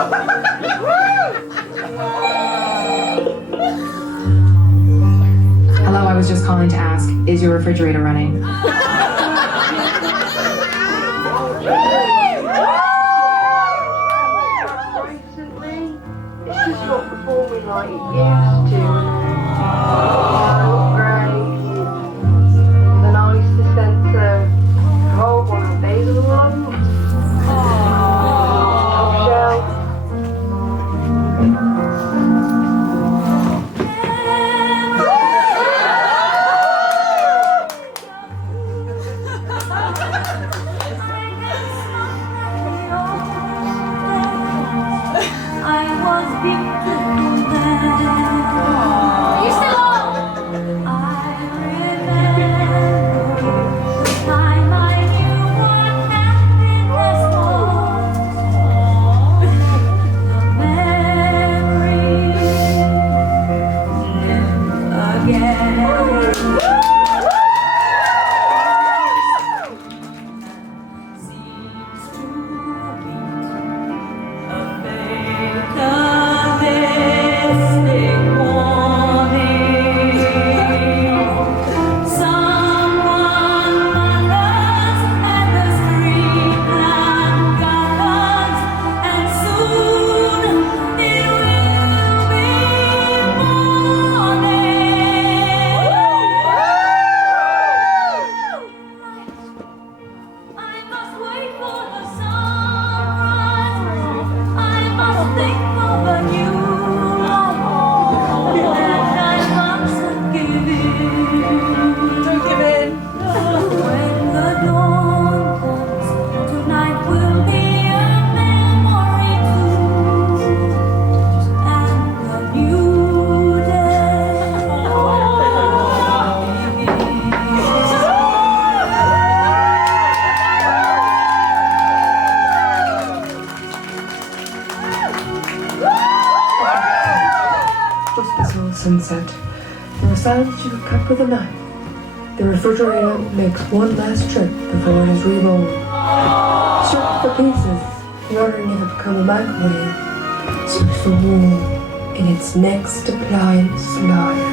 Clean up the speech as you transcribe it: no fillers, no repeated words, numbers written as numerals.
Hello, I was just calling to ask, is your refrigerator running? Recently, it's just not performing like it used to. Upgrade, the nicest sensor, the whole one of these are the ones. Top shelf. Just before sunset, there are sounds you can cut with a knife. The refrigerator makes one last trip before it is reborn. Stripped for pieces, in order to never become a microwave, so it's for warm in its next appliance life.